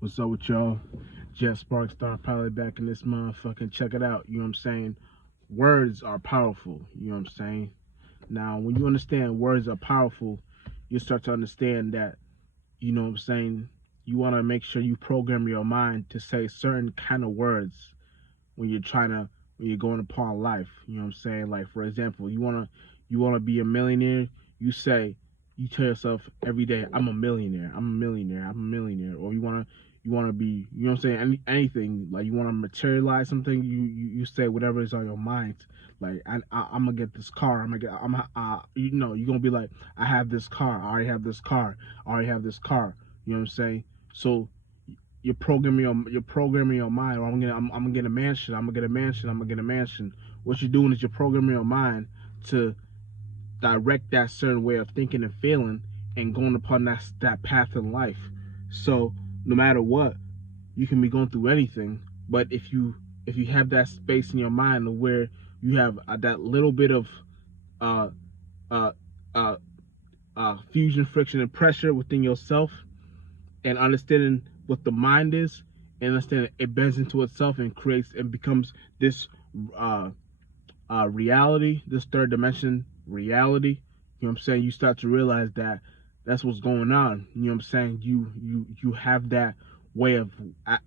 What's up with y'all? Jeff Spark Star Pilot back in this motherfucking check it out. You know what I'm saying? Words are powerful. You know what I'm saying? Now, when you understand words are powerful, you start to understand that, you know what I'm saying? You want to make sure you program your mind to say certain kind of words when you're trying to, when you're going upon life. You know what I'm saying? Like, for example, you want to be a millionaire, you say, you tell yourself every day, I'm a millionaire, I'm a millionaire, I'm a millionaire. Or you want to be, you know what I'm saying, anything, like you want to materialize something, you say whatever is on your mind. Like I'm gonna get this car, you're gonna be like, I have this car, I already have this car, I already have this car. You know what I'm saying? So you're programming your mind. Or I'm gonna get a mansion. I'm gonna get a mansion. I'm gonna get a mansion. What you're doing is you're programming your mind to direct that certain way of thinking and feeling and going upon that path in life. So no matter what, you can be going through anything. But if you have that space in your mind where you have that little bit of uh, uh, uh, fusion, friction, and pressure within yourself, and understanding what the mind is, and understanding it bends into itself and creates and becomes this uh, reality, this third dimension reality. You know what I'm saying? You start to realize that that's what's going on. You know what I'm saying? You have that way of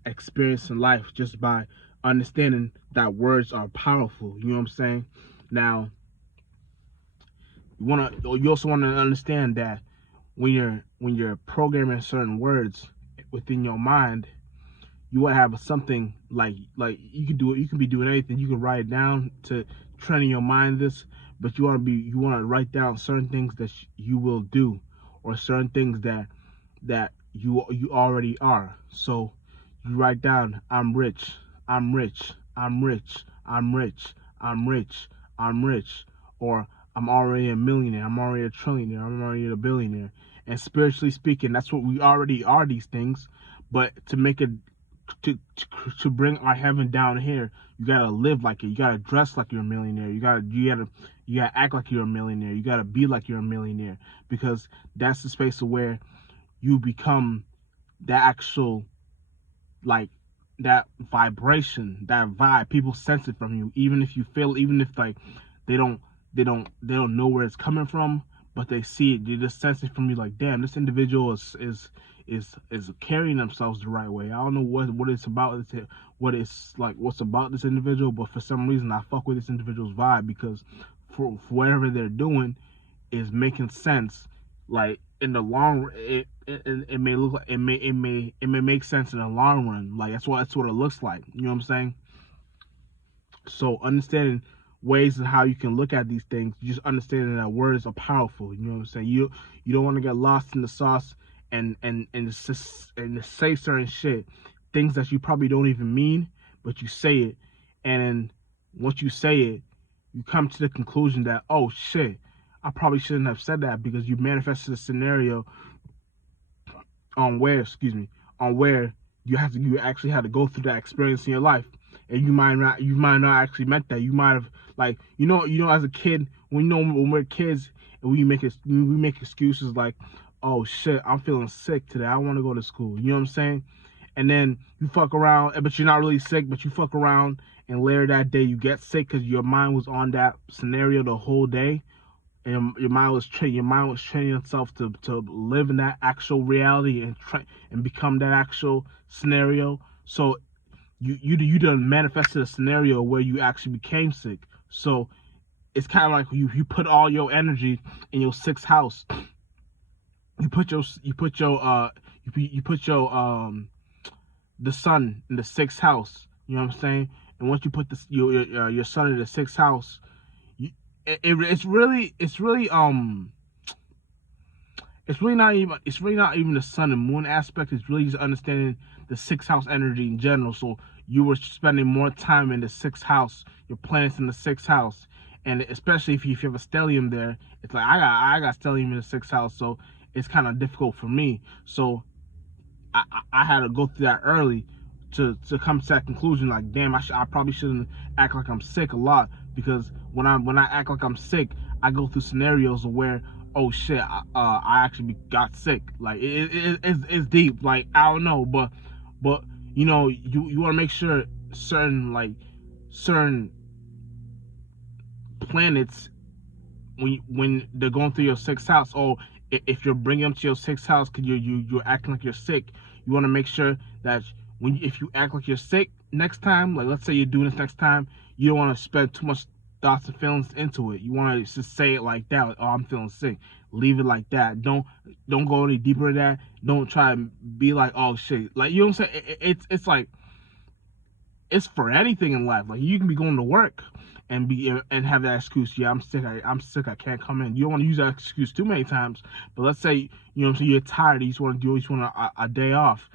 experiencing life just by understanding that words are powerful. You know what I'm saying? Now, you also want to understand that when you're programming certain words within your mind, you want to have something like you can do it. You can be doing anything. You can write it down to train in your mind this, but you want to write down certain things that you will do, or certain things that you already are. So you write down, I'm rich, I'm rich, I'm rich, I'm rich, I'm rich, I'm rich, or I'm already a millionaire, I'm already a trillionaire, I'm already a billionaire. And spiritually speaking, that's what we already are, these things. But to make it to bring our heaven down here, you gotta live like it. You gotta dress like you're a millionaire. You gotta act like you're a millionaire. You gotta be like you're a millionaire, because that's the space of where you become that actual, like, that vibration, that vibe. People sense it from you, even if you feel, even if like they don't know where it's coming from, but they see it. They just sense it from you. Like, damn, this individual is carrying themselves the right way. I don't know what it's about. What's about this individual, but for some reason I fuck with this individual's vibe, because for whatever they're doing is making sense. Like, in the long, it may look like it may make sense in the long run. Like, that's what it looks like. You know what I'm saying? So understanding ways and how you can look at these things, just understanding that words are powerful. You know what I'm saying? You don't want to get lost in the sauce and say certain shit, things that you probably don't even mean, but you say it, and then once you say it, you come to the conclusion that, oh shit, I probably shouldn't have said that, because you manifested a scenario on where you actually had to go through that experience in your life, and you might not actually meant that. You might have, like, as a kid, when we're kids and we make excuses like, oh shit, I'm feeling sick today, I want to go to school. You know what I'm saying? And then you fuck around, but you're not really sick, but you fuck around, and later that day you get sick because your mind was on that scenario the whole day, and your mind was training itself to live in that actual reality and become that actual scenario. So you done manifested a scenario where you actually became sick. So it's kind of like you put all your energy in your sixth house. You put your the sun in the sixth house. You know what I'm saying? And once you put your sun in the sixth house, it's really not even the sun and moon aspect. It's really just understanding the sixth house energy in general. So you were spending more time in the sixth house, your planets in the sixth house, and especially if you have a stellium there, it's like I got stellium in the sixth house, so it's kind of difficult for me. So I had to go through that early to come to that conclusion. Like, damn, I probably shouldn't act like I'm sick a lot, because when I act like I'm sick, I go through scenarios where, oh shit, I actually got sick. Like, it's deep. Like, I don't know, but But you know, you want to make sure certain planets, when they're going through your sixth house, or if you're bringing them to your sixth house because you're acting like you're sick, you want to make sure that if you act like you're sick next time, like let's say you're doing this next time, you don't want to spend too much thoughts and feelings into it. You want to just say it like that, like, oh, I'm feeling sick. Leave it like that. Don't go any deeper than that. Don't try to be like, oh shit, like, you know what I'm saying. It's like, it's for anything in life. Like, you can be going to work and have that excuse. Yeah, I'm sick. I'm sick. I can't come in. You don't want to use that excuse too many times. But let's say, you know what I'm saying, you're tired. You just want a day off.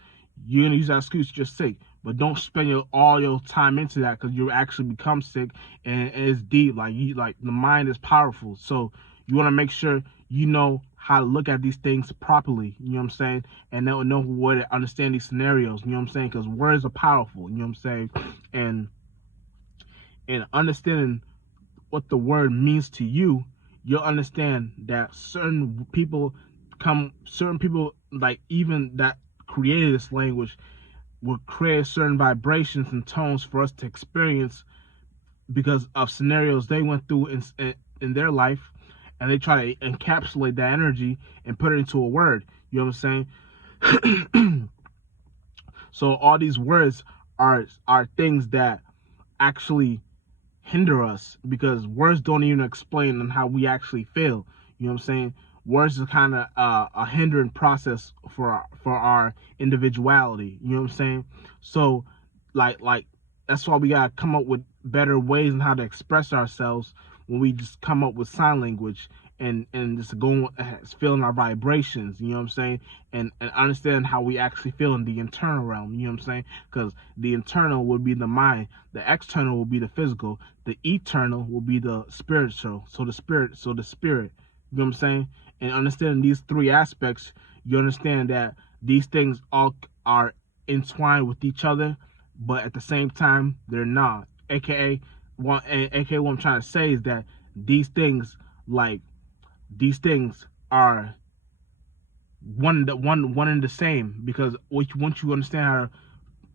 You're gonna use that excuse. You're sick. But don't spend all your time into that, because you actually become sick, and it's deep. Like, the mind is powerful. So you want to make sure you know how to look at these things properly, you know what I'm saying, and know what to understand these scenarios, you know what I'm saying, because words are powerful, you know what I'm saying, and understanding what the word means to you, you'll understand that certain people, like, even that created this language, will create certain vibrations and tones for us to experience because of scenarios they went through in their life, and they try to encapsulate that energy and put it into a word. You know what I'm saying? So all these words are things that actually hinder us, because words don't even explain on how we actually feel. You know what I'm saying? Words is kind of a hindering process for our individuality. You know what I'm saying? So like that's why we gotta come up with better ways on how to express ourselves, when we just come up with sign language and just going, feeling our vibrations, you know what I'm saying, and understand how we actually feel in the internal realm, you know what I'm saying, because the internal will be the mind, the external will be the physical, the eternal will be the spiritual. So the spirit, you know what I'm saying, and understanding these three aspects, you understand that these things all are entwined with each other, but at the same time they're not. AKA what I'm trying to say is that these things, are one and the same, because once you understand how to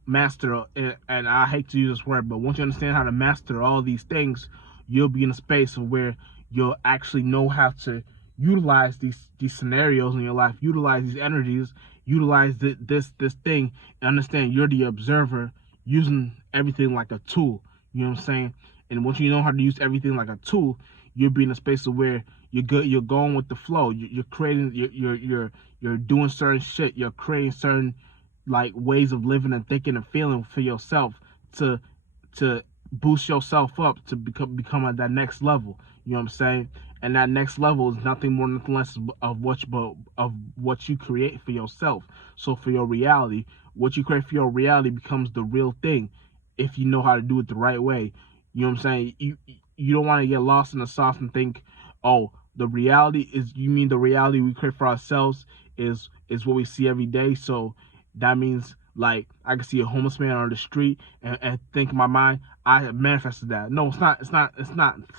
master, and I hate to use this word, but once you understand how to master all these things, you'll be in a space of where you'll actually know how to utilize these scenarios in your life, utilize these energies, utilize this thing, and understand you're the observer, using everything like a tool. You know what I'm saying? And once you know how to use everything like a tool, you'll be in a space of where you're going with the flow. You're creating, you're doing certain shit. You're creating certain, like, ways of living and thinking and feeling for yourself, to boost yourself up to become at that next level. You know what I'm saying? And that next level is nothing more, nothing less of what you create for yourself. So for your reality, what you create for your reality becomes the real thing, if you know how to do it the right way. You know what I'm saying? You don't want to get lost in the sauce and think, oh, the reality is, you mean the reality we create for ourselves is what we see every day. So that means, like, I can see a homeless man on the street and think in my mind, I have manifested that. No, it's not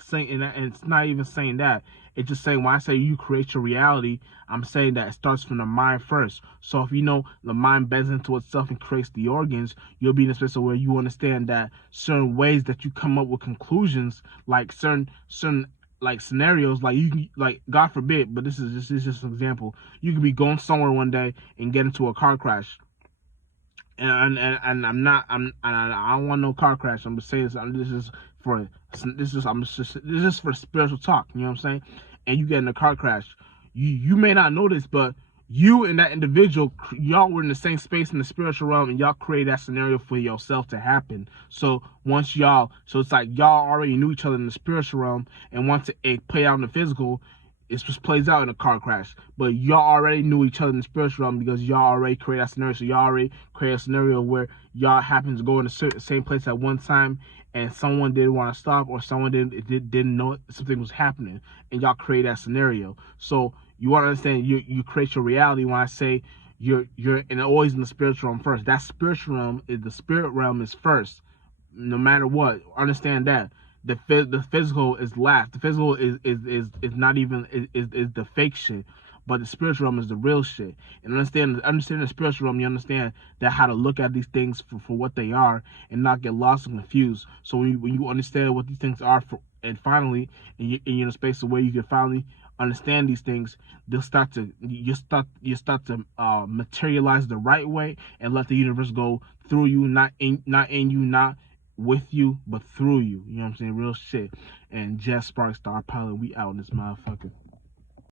saying that, and it's not even saying that. It's just saying, when I say you create your reality, I'm saying that it starts from the mind first. So if you know the mind bends into itself and creates the organs, you'll be in a space where you understand that certain ways that you come up with conclusions, like certain like scenarios, like, God forbid, but this is just an example. You could be going somewhere one day and get into a car crash, and I don't want no car crash. I'm just saying this is for spiritual talk. You know what I'm saying? And you get in a car crash. You may not know this, but you and that individual, y'all were in the same space in the spiritual realm, and y'all created that scenario for yourself to happen. So it's like y'all already knew each other in the spiritual realm, and once it play out in the physical, it just plays out in a car crash. But y'all already knew each other in the spiritual realm, because y'all already created that scenario. So y'all already created a scenario where y'all happen to go in the same place at one time, and someone didn't want to stop, or someone didn't know something was happening, and y'all create that scenario. So you want to understand, you create your reality. When I say you're and always in the spiritual realm first, that spiritual realm is, the spirit realm is first, no matter what. Understand that. The physical is last. The physical is not even, is the fake shit. but the spiritual realm is the real shit. And understand the spiritual realm, you understand that how to look at these things for what they are and not get lost and confused. So when you understand what these things are for, and finally, and you're in a space where you can finally understand these things, they'll start to you start to materialize the right way and let the universe go through you, not in you, not with you, but through you. You know what I'm saying? Real shit. And Jeff Sparks, Star Pilot, we out in this motherfucker.